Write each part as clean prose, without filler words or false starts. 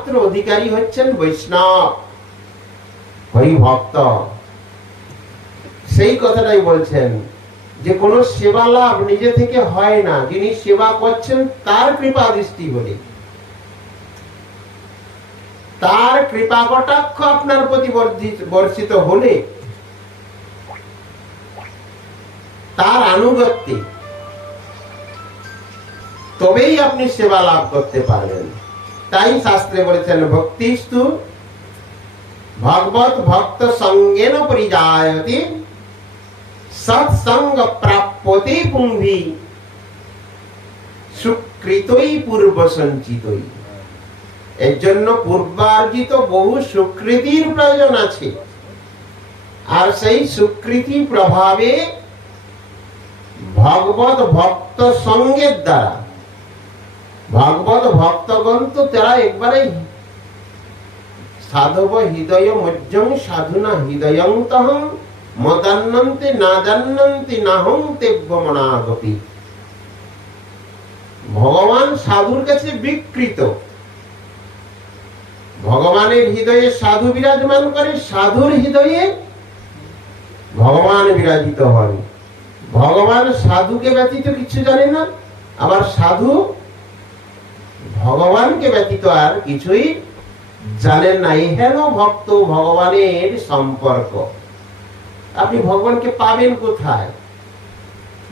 একমাত্র অধিকারী হচ্ছেন বৈষ্ণব, হরিভক্ত। সেই কথাটাই বলছেন যে কোন সেবা লাভ নিজে থেকে হয় না, যিনি সেবা করছেন তার কৃপা দৃষ্টি বলে, তার কৃপা কটাক্ষ আপনার প্রতি বর্ষিত হলে, তার আনুগত্যে তবেই আপনি সেবা লাভ করতে পারবেন। তাই শাস্ত্রে বলেছেন ভক্তিস্তু ভগবত ভক্ত সঙ্গেন পরিজায়তে সৎসঙ্গ প্রাপ্যতে পুংভি সুকৃতই পূর্ব সঞ্চিতই। এর জন্য পূর্বার্জিত বহু সুকৃতির প্রয়োজন আছে, আর সেই সুকৃতি প্রভাবে ভগবত ভক্ত সঙ্গের দ্বারা, ভগবত ভক্তগণ তো তারা একবারে সাধব হৃদয় মজ্জং সাধুনা হৃদয়ন্তহং মদান্নন্তে না জান্নন্তি নাহং তেব্যমনাগতি। ভগবান সাধুর কাছে বিকৃত, ভগবানের হৃদয়ে সাধু বিরাজমান করে, সাধুর হৃদয়ে ভগবান বিরাজিত হন। ভগবান সাধুকে ব্যতীত কিছু জানে না, আবার সাধু ভগবানকে ব্যতীত আর কিছুই জানেন না। এহেন ভক্ত ভগবানের সম্পর্ক। আপনি ভগবানকে পাবেন কোথায়?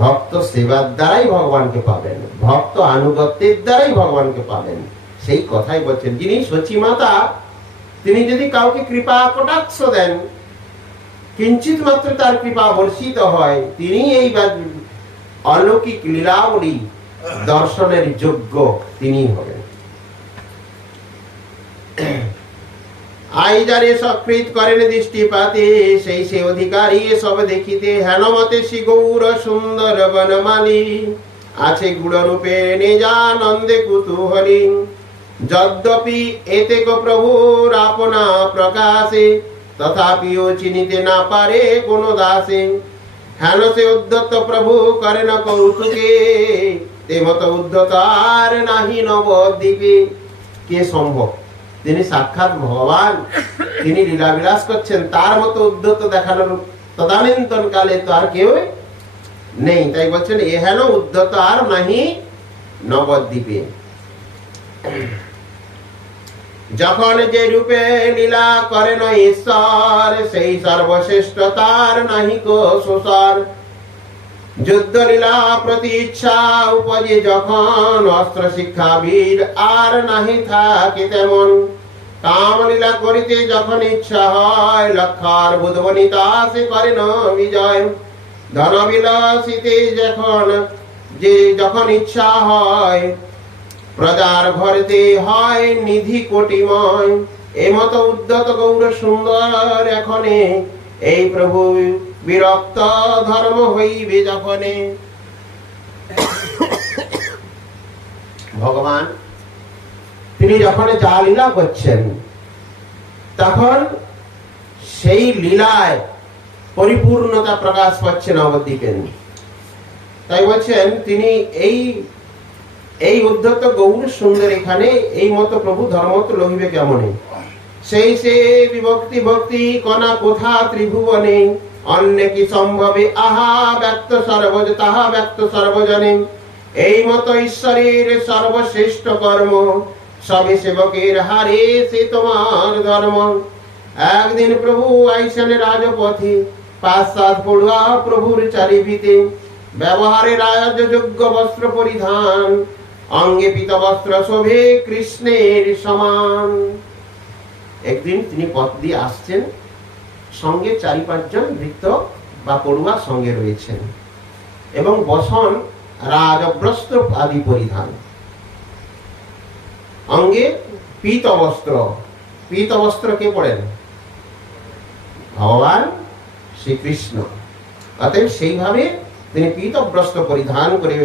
ভক্ত সেবার দ্বারাই ভগবানকে পাবেন, ভক্ত আনুগত্যের দ্বারাই ভগবানকে পাবেন। সেই কথাই বলছেন, যিনি সচিমাতা, তিনি যদি কাউকে কৃপা কটাক্ষ দেন, কিঞ্চিত মাত্র তার কৃপা বর্ষিত হয়, তিনি এই অলৌকিক লীলাবলী দর্শনের যোগ্য তিনি হবেন। আইজারে সকৃত করেন দৃষ্টিপাতে, সেই সে অধিকারী সব দেখিতে, হেন মতে শ্রী গৌর সুন্দর বনমালী, আছে গুণ রূপে নিজানন্দে কুতূহলী। যদ্যপি এতেক প্রভুর আপনা প্রকাশে, তথাপিও চিনিতে না পারে কোন দাসে। হেন সে উদ্ধত প্রভু করেন কৌতুকে, তে মত উদ্ধত আর নাহি নবদ্বীপে। কে সম্ভব? তিনি সাক্ষাৎ ভগবান, তিনি লীলাবিলাস করছেন, তার মতো উদ্ধত দেখানোর তদানীন্তন কালে তো আর কেউ নেই। তাই বলছেন এহেন উদ্ধত আর নাহি নবদ্বীপে। যখন যে রূপে লীলা করেন ঈশ্বর, সেই সর্বশ্রেষ্ঠ তার নাহি কো সুসর। যুদ্ধ লীলা প্রতি ইচ্ছা উপজে যখন, অস্ত্র শিক্ষা বীর আর নাহি থাকে তেমন। কাম লীলা করিতে যখন ইচ্ছা হয়, লক্ষার বুধবনিতা সে করেন বিজয়। ধন বিলাসিতে যখন ইচ্ছা হয়, প্রজার ঘরেতে হয় নিধি কোটিময়। এমত উদ্ধত গৌর সুন্দর এখনে, এই প্রভু বিরক্ত ধর্ম হইবে যখনে। ভগবান তিনি যখন যা লীলা করছেন, তখন সেই লীলায় পরিপূর্ণতা প্রকাশ পাচ্ছে নবদ্বীপে। তাই বলছেন তিনি এই উদ্ধত গৌর সুন্দর এখানে এই মতো প্রভু ধর্ম তো লহিবে কেমনে। সেই সে বিভক্তি ভক্তি কণা কোথা ত্রিভুবনে, অন্য কি সম্ভবে আহা ব্যক্ত সর্বজ তাহা ব্যক্ত সর্বজনে। এই মতো ঈশ্বরের সর্বশ্রেষ্ঠ কর্ম, সবে সেবকের হারে সে তোমার ধর্ম। একদিন প্রভু আইসেন রাজপথে, ৫-৭ পড়ুয়া প্রভুর চারিভিতে। ব্যবহারে রাজযোগ্য বস্ত্র পরিধান, অঙ্গে পীত বস্ত্র শোভে কৃষ্ণের সমান। একদিন তিনি পথ দিয়ে আসছেন, সঙ্গে ৪-৫ জন ভৃত্য বা পড়ুয়া সঙ্গে রয়েছেন, এবং বসন রাজবস্ত্র আদি পরিধান, অঙ্গে পীত বস্ত্র। পীত বস্ত্র কে পড়েন? ভগবান শ্রীকৃষ্ণ। অতএব সেইভাবে তিনি পীত বস্ত্র পরিধান করে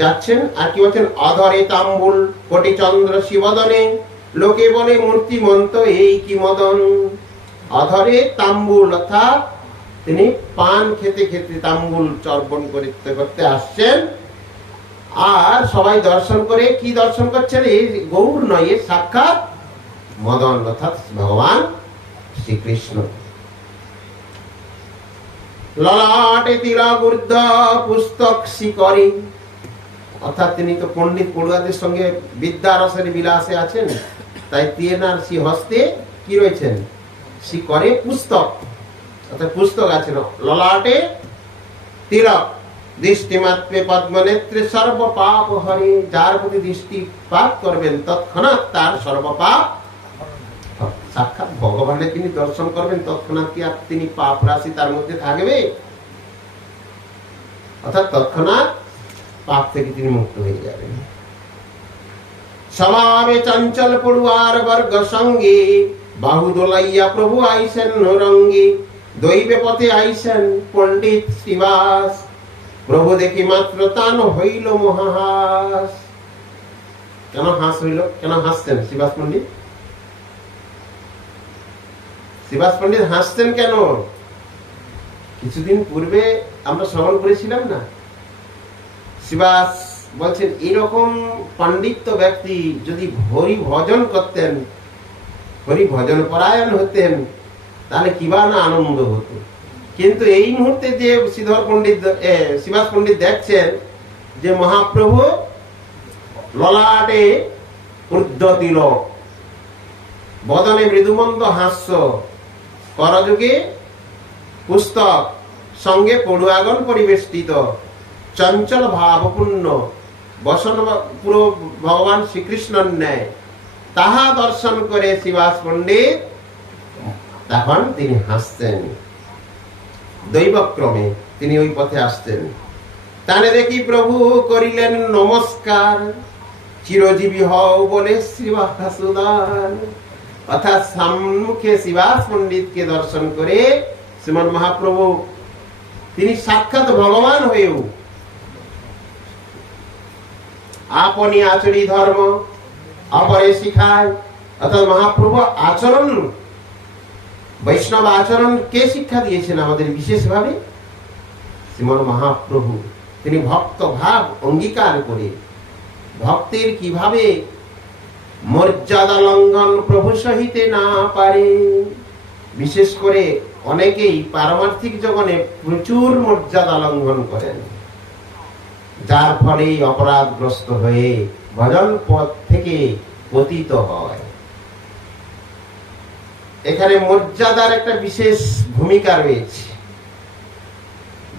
যাচ্ছেন। আর কি বলছেন? অধরে তাম্বুল কোটি চন্দ্র শিবদনে, লোকে বলে মূর্তিমন্ত এই কি মদন। অধরে তাম্বুল, অর্থাৎ তিনি পান খেতে খেতে তাম্বুল চর্বণ করতে করতে আসছেন। আর সবাই দর্শন করে কি দর্শন করছেন? এই গৌর নয়, সাক্ষাৎ মদন অর্থাৎ ভগবান শ্রীকৃষ্ণ। ললাটে তিলক ঊর্ধ্ব পুস্তক শিকরে, অর্থাৎ তিনি তো পণ্ডিত পড়ুয়াদের সঙ্গে বিদ্যারসের বিলাসে আছেন, তাই তিনার শ্রী হস্তে কি রয়েছেন? শিকরে পুস্তক, অর্থাৎ পুস্তক আছেন। ললাটে তিলক, দৃষ্টিমাত্রে পদ্মনেত্রে সর্বপাপ হরে, যার প্রতি দৃষ্টিপাত করবেন তৎক্ষণাৎ তার সর্বপাপ, সাক্ষাৎ ভগবানের তিনি দর্শন করবেন তৎক্ষণাৎ কি আর তিনি পাপ রাশি তার মধ্যে থাকবে? অর্থাৎ তৎক্ষণাৎ পাপ থেকে তিনি মুক্ত হয়ে যাবেন। স্বভাবে চঞ্চল পড়ুয়ার বর্গ সঙ্গে, বাহু দোলাইয়া প্রভু আইসেন রঙ্গে, দৈবে পথে আইসেন পণ্ডিত শ্রীবাস, প্রভু দেখি মাত্র তান হইল মহাহাস। কেন হাস হইল? কেন হাসছেন শ্রীবাস পণ্ডিত? শ্রীবাস পণ্ডিত হাসছেন কেন? কিছুদিন পূর্বে আমরা শ্রবণ করেছিলাম না, শ্রীবাস বলছেন এরকম পাণ্ডিত্য ব্যক্তি যদি হরি ভজন করতেন, হরি ভজন পরায়ণ হতেন, তাহলে কিবা না আনন্দ হতো। কিন্তু এই মুহূর্তে যে শ্রীধর পণ্ডিত শ্রীবাস পণ্ডিত দেখছেন যে মহাপ্রভু ললাটে ঊর্ধ্ব তিলক, বদনে মৃদুমন্দ হাস্য, করযুগে পুস্তক, সঙ্গে পড়ুয়াগণ পরিবেষ্টিত, চঞ্চল ভাবপূর্ণ, বসন পুরো ভগবান শ্রীকৃষ্ণর ন্যায়, তাহা দর্শন করে শ্রীবাস পণ্ডিত তখন তিনি হাসতেন। দৈবক্রমে তিনি ওই পথে আসতেন। তানে দেখি প্রভু করিলেন নমস্কার, চিরজীবী হও বলে শ্রীবাস উদার, অর্থাৎ সম্মুখে শ্রীবাস পণ্ডিতকে দর্শন করে শ্রীমন মহাপ্রভু তিনি সাক্ষাৎ ভগবান হয়েও আপনি আচরি ধর্ম অপরে শিখায়, অর্থাৎ মহাপ্রভু আচরণ, বৈষ্ণব আচরণ কে শিক্ষা দিয়েছেন আমাদের বিশেষভাবে? শ্রীমন মহাপ্রভু। তিনি ভক্ত ভাব অঙ্গীকার করে ভক্তের কিভাবে মর্যাদা লঙ্ঘন প্রভু সহিতে না পারে। বিশেষ করে অনেকেই পারমার্থিক জগনে প্রচুর মর্যাদা লঙ্ঘন করেন, যার ফলে অপরাধগ্রস্ত হয়ে ভজন পথ থেকে পতিত হয়। এখানে মর্যাদার একটা বিশেষ ভূমিকা রয়েছে।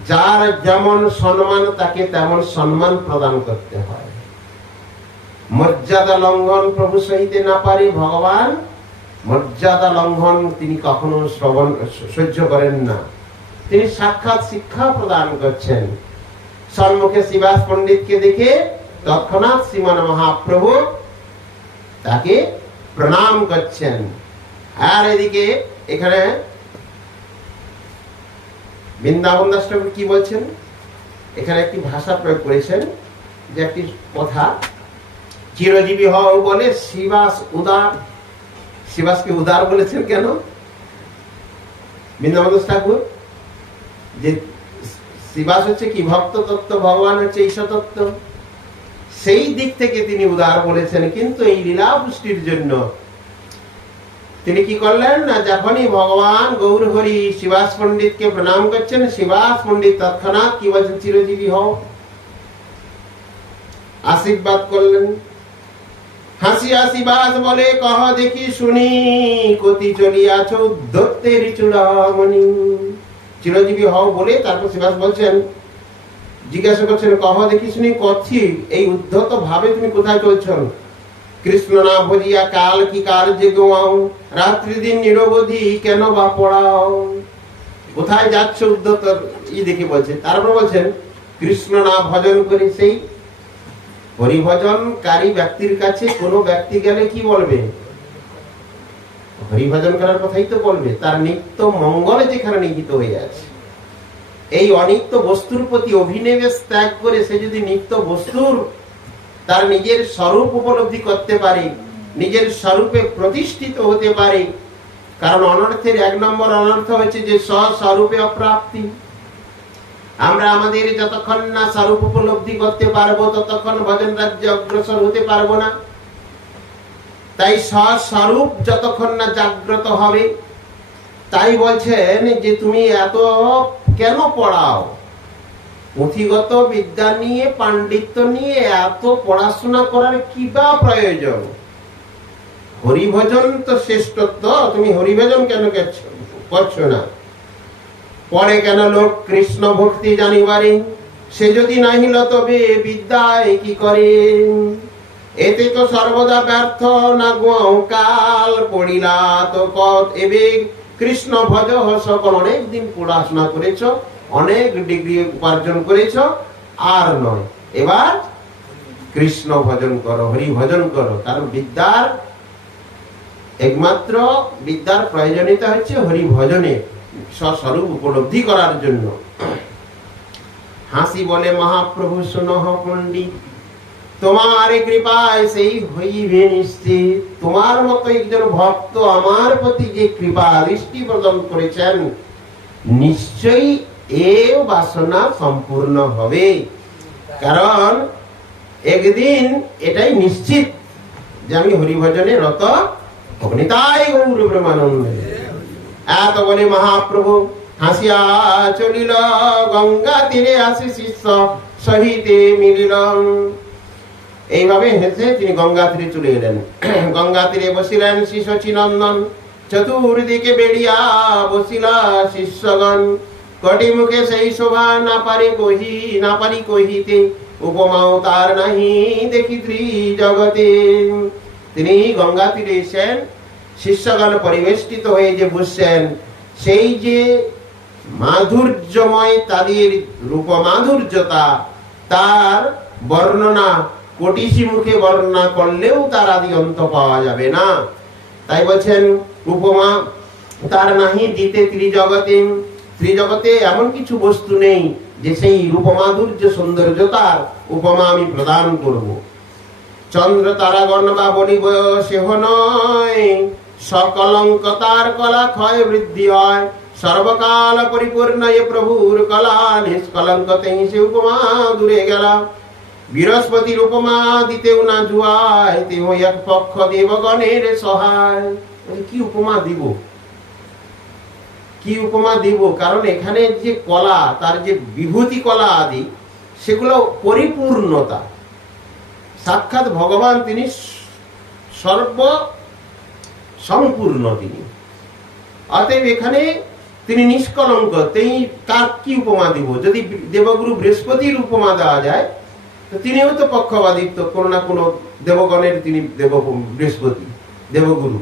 যার যেমন সম্মান তাকে তেমন সম্মান প্রদান করতে হয়। মর্যাদা লঙ্ঘন প্রভু সহিতে না পারে ভগবান, মর্যাদা লঙ্ঘন তিনি কখনো সহ্য করেন না। তিনি সাক্ষাৎ শিক্ষা প্রদান করছেন। সম্মুখে শ্রীবাস পণ্ডিতকে দেখে তৎক্ষণাৎ শ্রীমান মহাপ্রভু তাকে প্রণাম করছেন। আর এদিকে এখানে বৃন্দাবন দাস ঠাকুর কি বলছেন? এখানে একটি ভাষা প্রয়োগ করেছেন, যে একটি কথা, চিরজীবী হও বলে শ্রীবাস উদার। শ্রীবাসকে উদার বলেছেন কেন বৃন্দাবন দাস ঠাকুর? যে শ্রীবাস হচ্ছে কি ভক্ত তত্ত্ব, ভগবান হচ্ছে ঈশ্বর তত্ত্ব, সেই দিক থেকে তিনি উদার বলেছেন। কিন্তু এই লীলা পুষ্টির জন্য তিনি কি করলেন না, যখনই ভগবান গৌর হরি শ্রীবাস পণ্ডিতকে প্রণাম করছেন, শ্রীবাস পণ্ডিত তৎক্ষণাৎ কি বলছেন? চিরজীবী হও, আশীর্বাদ করলেন। হাসিয়া শ্রীবাস বলে কহ দেখি শুনি, কতি চলিয়াছ উদ্ধতের চূড়ামণি। চিরজীবী হও বলে তারপর শ্রীবাস বলছেন, জিজ্ঞাসা করছেন কহ দেখি শুনি, কথি এই উদ্ধত ভাবে তুমি কোথায় চলছ? কৃষ্ণ না ভজিয়া কাল কি কার্যে গোয়াও, রাত্রি দিন নিরবধি কেন বা পড়াও। কোথায় যাচ্ছ উদ্ধত ই দেখে বলছে। তারপর বলছেন কৃষ্ণ না ভজন করে, সেই হরিভজনকারী ব্যক্তির কাছে কোন ব্যক্তি গেলে কি বলবে? হরিভজন করার কথাই তো বলবে। তার নিত্য মঙ্গলে যেখানে নিহিত হয়ে আছে, এই অনিত্য বস্তুর প্রতি অভিনিবেশ ত্যাগ করে সে যদি নিত্য বস্তুর তার নিজের স্বরূপ উপলব্ধি করতে পারে, নিজের স্বরূপে প্রতিষ্ঠিত হতে পারে। কারণ অনর্থের এক নম্বর অনর্থ হচ্ছে যে স্বস্বরূপে অপ্রাপ্তি। আমরা আমাদের যতক্ষণ না স্বরূপ উপলব্ধি করতে পারবো ততক্ষণ ভজন রাজ্যে অগ্রসর হতে পারবো না। তাই স্বস্বরূপ যতক্ষণ না জাগ্রত হবে, তাই বলছেন যে তুমি এত কেন পড়াও, পুঁথিগত বিদ্যা নিয়ে, পাণ্ডিত্য নিয়ে এত পড়াশোনা করার কি বা প্রয়োজন? হরিভজন তো শ্রেষ্ঠত্ব, তুমি হরিভজন কেন করছো না? পরে কেন লোক কৃষ্ণ ভক্তি জানিবারে, সে যদি নাহিল তবে বিদ্যায় কি করে? এতে তো সর্বদা ব্যর্থ না গুয়াও কাল, পড়িলা তো কত এবে কৃষ্ণ ভজ সকল। অনেক দিন পড়াশোনা করেছ, অনেক ডিগ্রি উপার্জন করেছ, আর নয়, এবার কৃষ্ণ ভজন করো, হরি ভজন করো। কারণ বিদ্যার একমাত্র বিদ্যার প্রয়োজনীয়তা হচ্ছে হরি ভজনে, স্বস্বরূপ উপলব্ধি করার জন্য। হাসি বলে মহাপ্রভু শুনহ পণ্ডিত, তোমার কৃপায় সেই হইবে নিশ্চিত। তোমার মতো একজন ভক্ত আমার প্রতি যে কৃপা দৃষ্টি প্রদান করেছেন, নিশ্চয়ই এ বাসনা সম্পূর্ণ হবে। কারণ একদিন এটাই নিশ্চিত যে আমি হরিভজনে রত হবনি। তাই গৌর ব্রহ্মানন্দে এত বলে মহাপ্রভু হাসিয়া চলিল, গঙ্গা তীরে আসি শিষ্য সহিতে মিলিল। এইভাবে হেসে তিনি গঙ্গা তীরে চলে এলেন। গঙ্গা তীরে বসিলেন শ্রী শচীনন্দন, চতুর্দিকে বেড়িয়া বসিলা শিষ্যগণ। কটি মুখে সেই শোভা না পারি কহিতে, উপমাও তার নাহি দেখি ত্রিজগতে। তিনি গঙ্গা তীরে এসেন, শিষ্যগণ পরিবেষ্টিত হয়ে যে বসছেন, সেই যে মাধুর্যময় তাদের রূপ মাধুর্যতা, তার বর্ণনা কোটিশি মুখে বর্ণনা করলেও তার আদি অন্ত পাওয়া যাবে না। তাই বলছেন উপমা তার নাহি দিতে ত্রিজগতে। ত্রিজগতে এমন কিছু বস্তু নেই যে সেই রূপমাধুর্য সৌন্দর্যতার উপমা আমি প্রদান করব। চন্দ্র তারাগণ বা বলিব সেহ নয়, সকলঙ্ক তার কলা ক্ষয় বৃদ্ধি হয়। সর্বকাল পরিপূর্ণ এ প্রভুর কলা, নিষ্কলঙ্কতে সে উপমা দূরে গেলা। বৃহস্পতির উপমা দিতেও না জুয়ায়, তেহ এক পক্ষ দেবগণের সহায়। কি উপমা দিব, কি উপমা দিব? কারণ এখানে যে কলা, তার যে বিভূতি কলা আদি, সেগুলো পরিপূর্ণতা। সাক্ষাৎ ভগবান, তিনি সর্ব সম্পূর্ণ তিনি। অতএব এখানে তিনি নিষ্কলঙ্ক, তিনি তার কি উপমা দিব? যদি দেবগুরু বৃহস্পতির উপমা দেওয়া যায়, তো তিনিও তো পক্ষপাতিত্ব, কোনো না কোনো দেবগণের তিনি দেব বৃহস্পতি, দেবগুরু।